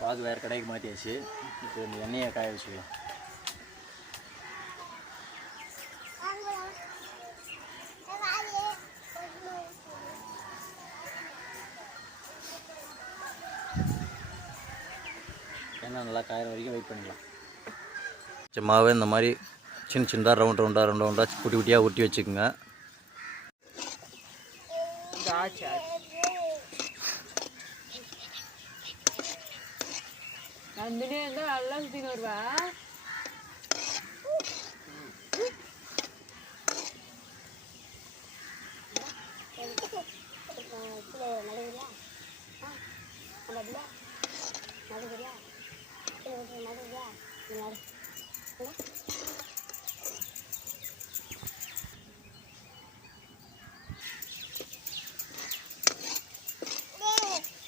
பாகு வேறு கடைக்கு மாற்றியாச்சு. இப்போ இந்த எண்ணெயை காய வச்சுக்கலாம். எண்ணெய் நல்லா காயிற வரைக்கும் வெயிட் பண்ணிக்கலாம். மாவை இந்த மாதிரி சின்ன சின்னதாக ரவுண்டாக குட்டி குட்டியாக ஊட்டி வச்சுக்கோங்க.